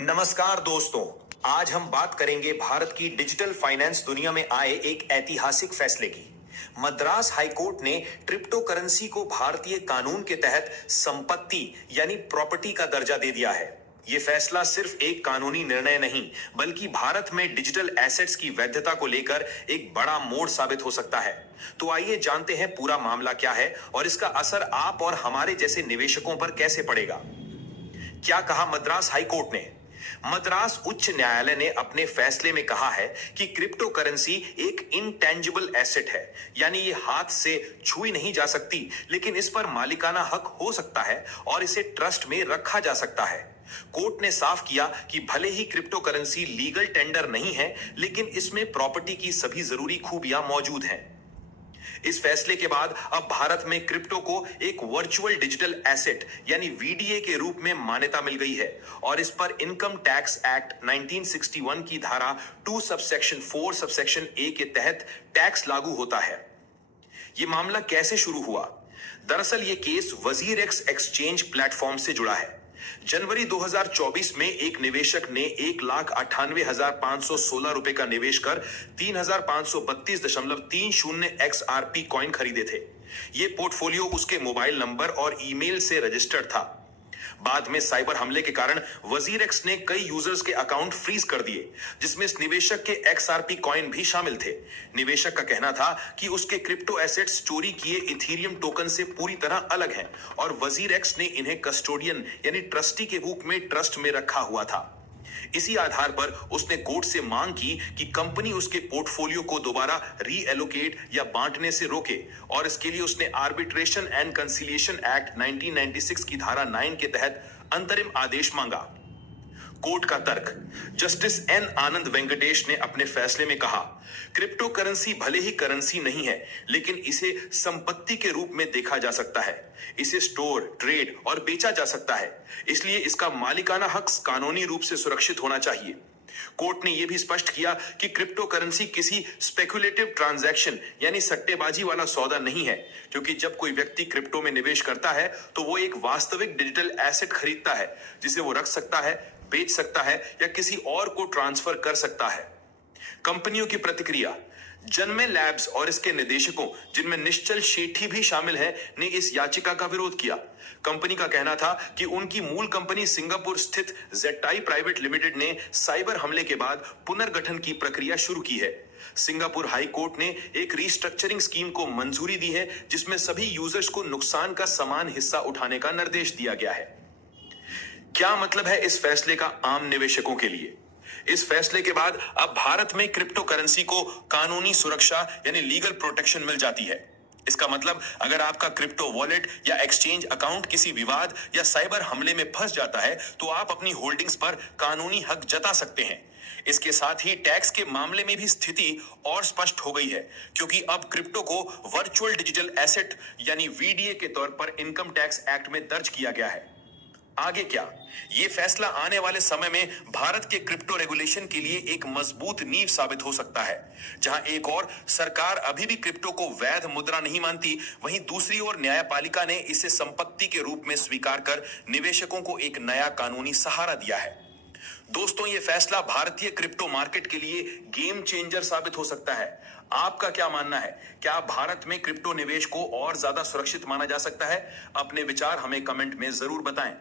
नमस्कार दोस्तों। आज हम बात करेंगे भारत की डिजिटल फाइनेंस दुनिया में आए एक ऐतिहासिक फैसले की। मद्रास हाईकोर्ट ने क्रिप्टो करेंसी को भारतीय कानून के तहत संपत्ति यानी प्रॉपर्टी का दर्जा दे दिया है। यह फैसला सिर्फ एक कानूनी निर्णय नहीं, बल्कि भारत में डिजिटल एसेट्स की वैधता को लेकर एक बड़ा मोड़ साबित हो सकता है। तो आइए जानते हैं पूरा मामला क्या है और इसका असर आप और हमारे जैसे निवेशकों पर कैसे पड़ेगा। क्या कहा मद्रास हाईकोर्ट ने? मद्रास उच्च न्यायालय ने अपने फैसले में कहा है कि क्रिप्टो करेंसी एक इनटेंजिबल एसेट है, यानी ये हाथ से छुई नहीं जा सकती, लेकिन इस पर मालिकाना हक हो सकता है और इसे ट्रस्ट में रखा जा सकता है। कोर्ट ने साफ किया कि भले ही क्रिप्टो करेंसी लीगल टेंडर नहीं है, लेकिन इसमें प्रॉपर्टी की सभी जरूरी खूबियां मौजूद हैं। इस फैसले के बाद अब भारत में क्रिप्टो को एक वर्चुअल डिजिटल एसेट यानी वीडीए के रूप में मान्यता मिल गई है और इस पर इनकम टैक्स एक्ट 1961 की धारा 2 सबसेक्शन 4 सबसेक्शन ए के तहत टैक्स लागू होता है। यह मामला कैसे शुरू हुआ? दरअसल यह केस वजीरेक्स एक्सचेंज प्लेटफॉर्म से जुड़ा है। जनवरी 2024 में एक निवेशक ने 1,98,516 रुपए का निवेश कर 3,532.30 XRP कॉइन खरीदे थे। यह पोर्टफोलियो उसके मोबाइल नंबर और ईमेल से रजिस्टर्ड था। बाद में साइबर हमले के कारण वजीरेक्स ने कई यूजर्स के अकाउंट फ्रीज कर दिए, जिसमें इस निवेशक के XRP कॉइन भी शामिल थे। निवेशक का कहना था कि उसके क्रिप्टो एसेट्स चोरी किए इथीरियम टोकन से पूरी तरह अलग हैं और वजीरेक्स ने इन्हें कस्टोडियन यानी ट्रस्टी के रूप में ट्रस्ट में रखा हुआ था। इसी आधार पर उसने कोर्ट से मांग की कि कंपनी उसके पोर्टफोलियो को दोबारा रीएलोकेट या बांटने से रोके और इसके लिए उसने आर्बिट्रेशन एंड कंसिलिएशन एक्ट 1996 की धारा 9 के तहत अंतरिम आदेश मांगा। कोर्ट का तर्क। जस्टिस एन आनंद वेंकटेश ने अपने फैसले में कहा, क्रिप्टो करेंसी भले ही करेंसी नहीं है, लेकिन इसे संपत्ति के रूप में देखा जा सकता है। इसे स्टोर, ट्रेड और बेचा जा सकता है, इसलिए इसका मालिकाना हक कानूनी रूप से सुरक्षित होना चाहिए। कोर्ट ने यह भी स्पष्ट किया कि क्रिप्टो करेंसी किसी स्पेकुलेटिव ट्रांजैक्शन यानी सट्टेबाजी वाला सौदा नहीं है, क्योंकि जब कोई व्यक्ति क्रिप्टो में निवेश करता है तो वो एक वास्तविक डिजिटल एसेट खरीदता है, जिसे वो रख सकता है, बेच सकता है या किसी और को ट्रांसफर कर सकता है। कंपनियों की प्रतिक्रिया। जन्मे लैब्स और इसके निदेशकों, जिनमें निश्चल शेट्टी भी शामिल हैं, ने इस याचिका का विरोध किया। कंपनी का कहना था कि उनकी मूल कंपनी सिंगापुर स्थित जेटाई प्राइवेट लिमिटेड ने साइबर हमले के बाद पुनर्गठन की प्रक्रिया शुरू की है। सिंगापुर हाई कोर्ट ने एक रीस्ट्रक्चरिंग स्कीम को मंजूरी दी है, जिसमें सभी यूजर्स को नुकसान का समान हिस्सा उठाने का निर्देश दिया गया है। क्या मतलब है इस फैसले का आम निवेशकों के लिए? इस फैसले के बाद अब भारत में क्रिप्टो करेंसी को कानूनी सुरक्षा यानी लीगल प्रोटेक्शन मिल जाती है। इसका मतलब अगर आपका क्रिप्टो वॉलेट या एक्सचेंज अकाउंट किसी विवाद या साइबर हमले में फंस जाता है, तो आप अपनी होल्डिंग्स पर कानूनी हक जता सकते हैं। इसके साथ ही टैक्स के मामले में भी स्थिति और स्पष्ट हो गई है, क्योंकि अब क्रिप्टो को वर्चुअल डिजिटल एसेट यानी वीडीए के तौर पर इनकम टैक्स एक्ट में दर्ज किया गया है। आगे क्या? यह फैसला आने वाले समय में भारत के क्रिप्टो रेगुलेशन के लिए एक मजबूत नींव साबित हो सकता है। जहां एक और सरकार अभी भी क्रिप्टो को वैध मुद्रा नहीं मानती, वहीं दूसरी ओर न्यायपालिका ने इसे संपत्ति के रूप में स्वीकार कर निवेशकों को एक नया कानूनी सहारा दिया है। दोस्तों, यह फैसला भारतीय क्रिप्टो मार्केट के लिए गेम चेंजर साबित हो सकता है। आपका क्या मानना है? क्या भारत में क्रिप्टो निवेश को और ज्यादा सुरक्षित माना जा सकता है? अपने विचार हमें कमेंट में जरूर बताएं।